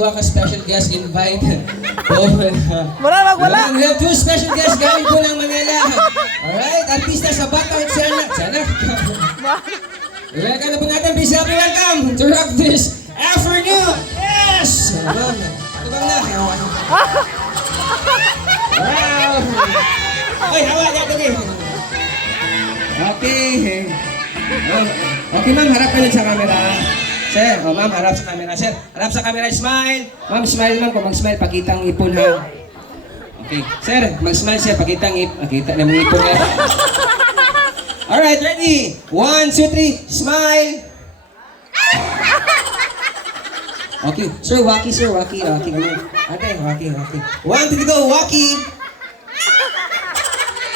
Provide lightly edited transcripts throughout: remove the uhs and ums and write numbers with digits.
duha ka special guest invite. Wala. We have two special guests galing po ng Manila. Alright, artista sa Batang Sana. Welcome na po natin. Please help me welcome to rock this afternoon. Yes! Tubang na. Wow! Ay, hawa na ito. Okay. Okay, ma'am, harap ka lang sa camera. Sir, ma'am, harap sa camera. Sir, harap sa camera. Smile. Ma'am, smile, ma'am. Kung mag-smile, pakita ang ipon, ha? Okay. Sir, mag-smile, sir. Pakita ang ipon. Pakita na mga ipon, ha? Alright, ready? 1, 2, 3. Smile. Okay. Sir, waki, sir. Waki. Ate, waki. 1, 2, 3, go. Waki.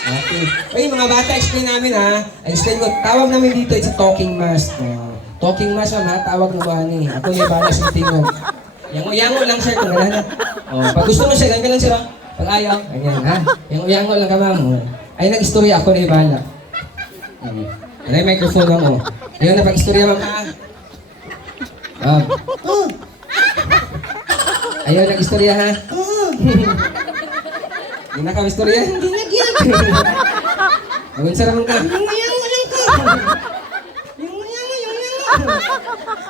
Okay. Okay, mga bata, explain namin, ha? Explain ko. Tawag namin dito, it's a talking mask. Talking mask, ma'am, ha? Tawag mo ba, ni? Ako yung bala sa tingog. Yango lang, sir, kung wala na. Pag gusto mo siya, ganyan ka lang, sir, ha? Pag ayaw, ganyan, ha? Yango lang ka, ma'am. Ay, nag-istorya ako na yung bala. Ano yung microphone mo? Ayun na, pag-istorya, ma'am, ha? Ayun, nag-istorya, ha? Hindi na ka istorya? Hindi na gyud. Awin sa naman ka. Yung lang ka. Yung.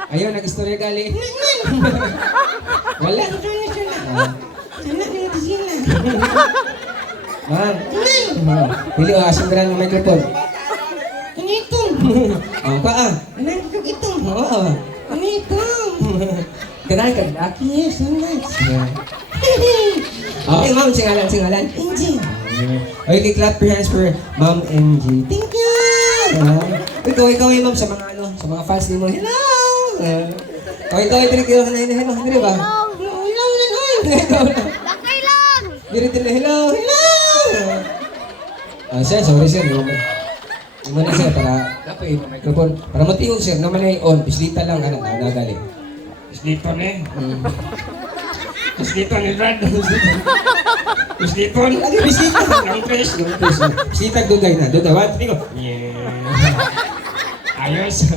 Ayaw, nag-istorya gali. Wala. Sana dito sila. Ma'am. Pili o, asundaran ng microphone. Kanito. Paa. Kanito ito. Oo. Kanito. Kanal ka, laki. Yes, okay, ma'am, singalan. MG. Okay, clap your hands for Ma'am MG. Thank you! Ikaw ma'am, sa mga fans ni mo. Hello! Ikaw, hello, hindi ba? Hello! Lakay lang! Hello! Sir, sorry sir. Yung na sir, para napoy microphone. Para matiyong sir, naman ay on. Pislita lang, nagali. Pislito ni. Pislito ni Brad. Pislito ni. Lagi pislita. Long press. Pislita, dugay na. Dugay, tingko. Ayos.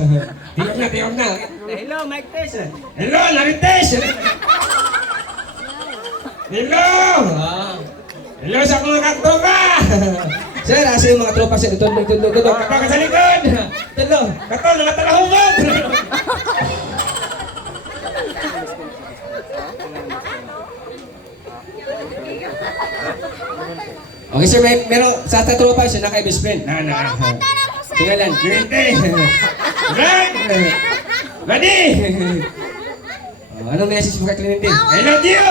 Tiyak na. Hello, Mike Tess. Hello, Narites. Hello. Hello sa mga kaktoka. Sir, asa yung mga tropa sir? Tutulog. Kaktoka sa likod. Tulog. Katol, nakatalahubog. Okay sir, meron sa tropa siya naka best friend. Na. Singalan. Grente. Brad. Buddy. Anong message mo kay Clemente? I love you.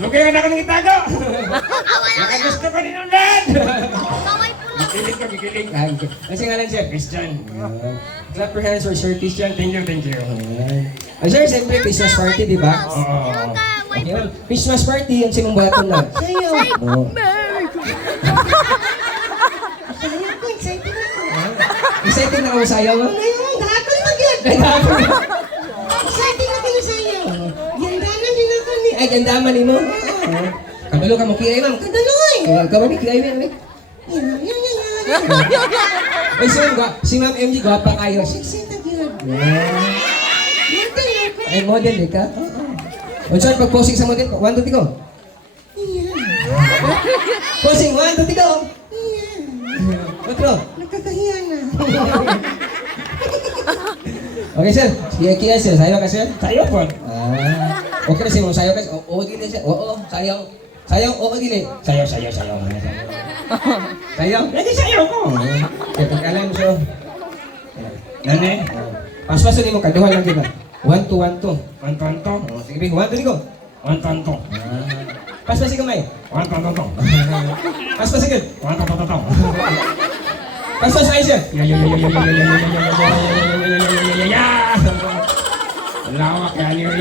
Lugay na ako ng itago. Nakagusto ko din ng Brad. Gikiling. Ang singalan sir? Christian. Clap your hands for Sir Christian. Thank you. Sir, siyempre Christmas party, di ba? Oo. Okay, ma'am. Christmas party, yung sinong buhaton na? Sayo. Oo. Excited na ako sayo, ma'am? Dahapon mag-yun! Exciting ako na sa'yo. Gandanan din ako ni... Ay, gandaman ni mo. Kabalo ka mo, kiray, ma'am. Kadaloy! Kabalo, kiray, ma'am. Ay, sir, si Ma'am MG, gwapa kayo. Sexy na yun. Ay, model, di ka? O, sir, pag-posing sa model, 1, 2, 3, go. Posing, 1, 2, 3, go. Otro. Nakakahiya na. Okay, sir. Sige, kaya, sir. Sayo ka, sir? Sayo po. Okay na, sir. Sayo ka, sir. Oo, gili, sir. Oo, sayo. Sayo, oo, gili. Sayo. Sayo. Lagi sayo ko. Kaya pag-alam, sir. Nane? Paspasan mo, kaduhan lang, diba? 1, 2, 1, 2. Antonto. Sige, 1, 2, 3, go. Antonto. Paspasin kamay. Antonto. Paspasin ka. Antonto. Paspasin kayo, sir. Lawak yan yun.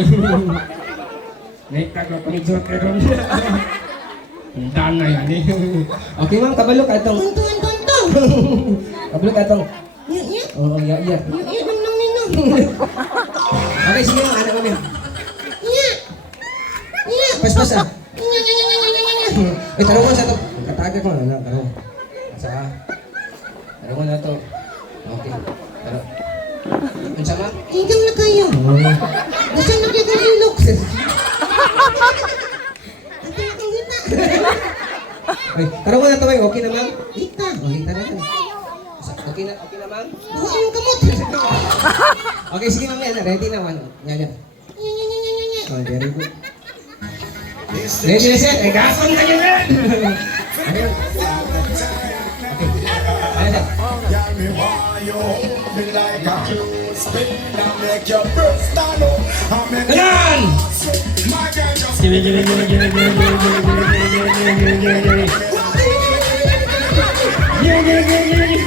Naitag ako ni Joker ron. Dana yan eh. Okay, ma'am. Kabalo ka itong. Tunto. Kabalo ka itong. Iya. Oo, iya. Iya, nang ninong. Okay, sige, ma'am. Anak kami. Iya. Paspasan. Iya. Ay, tarong mo sa ito. Katagay ko na. Tarong. Sa. Tarong mo na ito. Okay. Tarong. Ang sama? Ikaw na kayo. Basta nakikita yung looks. Ate, ang hita. Ay, tara mo na ito, okay na ma'am? Hita. Oh, hita na yan. Okay na ma'am? Buka yung kamot. Okay, sige ma'am yan. Ready na, man. Yan, yan. Oh, very good. Ready na sir? Eh, gasong na yun eh. Ayun. Okay. Ano sir? Got me why you me like a cruise spin and make your breath stand up. I make Ganon! my girl just Gini, gini, gini, gini, gini, gini, gini, gini, gini, gini, gini, gini, gini. Gini, gini, gini, gini.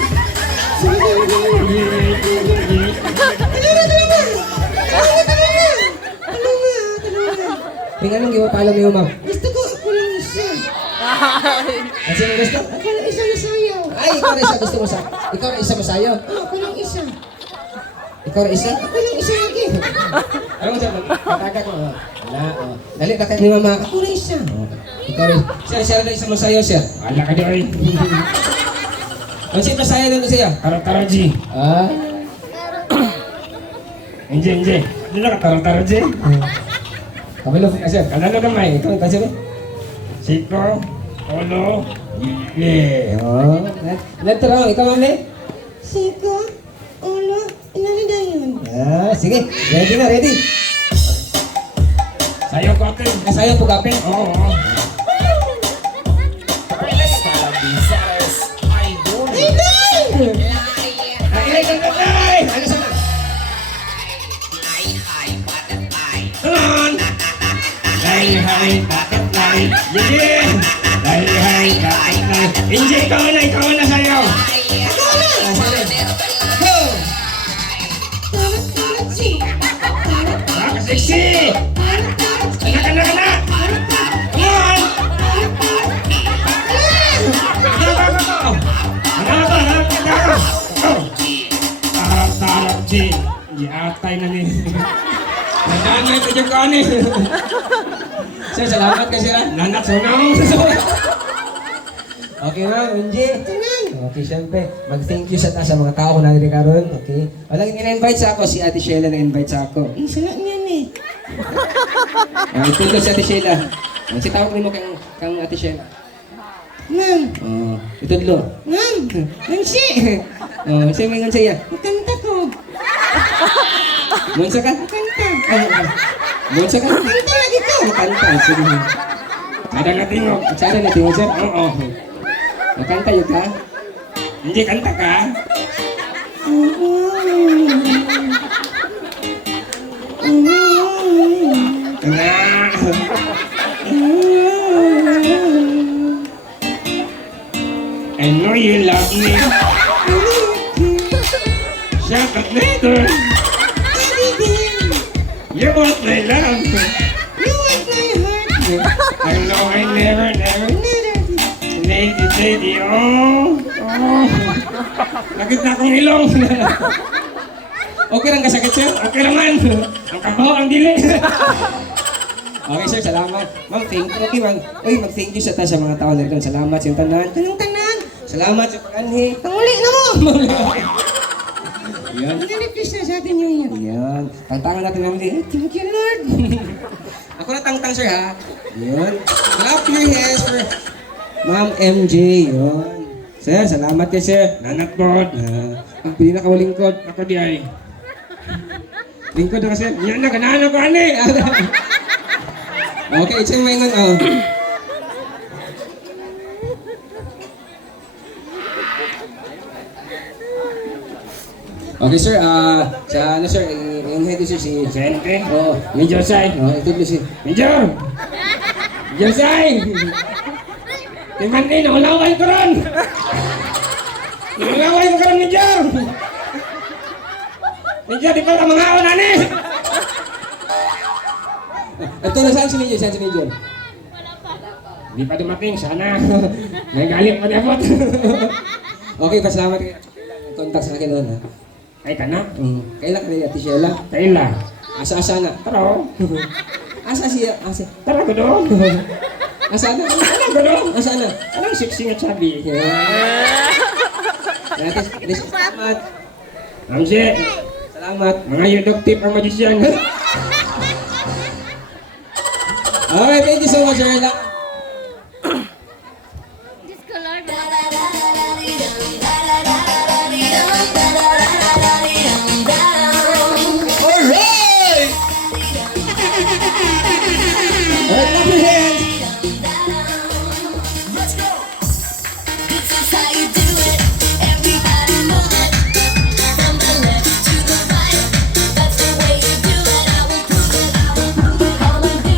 May anong gimapalo niyo ma'am? Gusto ko ako lang isa. Kasi mo gusto? Ako lang isa na sayaw. Ay, ikaw na isa gusto mo sa... Ikaw na isa masayo. Ako lang isa. Ikaw na isa? Ako lang isa lagi. Ano mo dyan? Kataga ko. Wala, oh. Dali na kayo ni mama. Ako lang isa. Ikaw rin. Sir na isa masayo, sir. Wala ka doy. Ang sino masayo doon siya? Taro-taro, G. Ah? Enje, enje. Ano na ka, taro-taro, G? Kabalo ka, sir. Kanano gamay? Ikaw ang kasi Siko, Olo, Yile. Oh. Nagtarong, ikaw mami? Siko, ulo, inalida yun. Ah, sige. Ready na, ready. Sayo ko atin. Kasayo po kapin. Oo, oo. Ay, ay, Ano sana? come on! Lay, hay, butterfly, yeah! Lay, hay, butterfly. Enje, ikaw na sayo. Ah, sige. Go! Tarat, tarat, si. Tarat, Ah, sexy! tarat, tarat, Kana! tarat, tarat. Come on! Tarap, G. Atay na ni. Nandaan na ito yung kani. Sir, salamat kasi na. Nanak sunong. Okay ma'am, Unji. Tanan. Okay, syempre, mag-thank you sa mga tao ko na karon. Okay. Walang in-invite sa ako, si Ate Sheila na-invite sa ako. Ang sana niyan eh. Ituloy si Ate Sheila. Si tawag mo kang Ate Sheila. Ma'am, Itudlo. ma'am, Nancy. Siya may ngan siya. Kanta ko. Munsa ka? Kanta. Munsa ka? Kanta lagi ko. Kanta. Sige. Ada na tingog. Sana na tingin sir. Oo. Kanta yun ka? Hindi kanta ka. Na. I know you love me. Shut up later. You want my love. You want my heart. I know I never Lady, oh. Lagit na akong ilong. Okay lang kasakit sir? Okay naman. Ang kabaho, ang dili. Okay sir, salamat. Ma'am, thank you. Okay ma'am. Uy, mag-thank you sa mga tao na rin. Salamat sa tanan. Anong tanan? Salamat sa pag-anhi. Panguli na mo. Yan. Nalipis na sa atin yung yan. Yan. Tangtangan natin namin din. Thank you, Lord. Ako na tangtang sir ha. Yan. Clap your hands for Ma'am MJ. Yan. Sir, salamat kay sir. Nanat bod. Ang pinakawalingkod. Ako di ay. Lingkod na ka sir. Yan na, ganahan ako, ani. Okay, it's in my ngon. Okay sir, sa ano sir, yung head sir si... Sente. Oo. Medyo say. Ito si... Medyo. Medyo say. Tingnan din, nakulaway ko ron. Nakulaway mo ka ron, medyo. Medyo, di pa ka mga ako, ani. Ito na saan si Major? Saan si Major? Di pa dumating, sana. Nagalit pa dapat. Okay, pasalamat kayo. Contact sa akin doon ha. Ay, kana. Kailan ka na Ate Sheila? Kaila. Asa-asa na. Taro. Asa siya? Asa? Tara ko doon. Asa na? Tara ko doon. Asa na? Anong sexy nga sabi? Salamat. Ramsey. Salamat Salamat. Mga yudok tip ang magician. Okay, thank you so much, sir.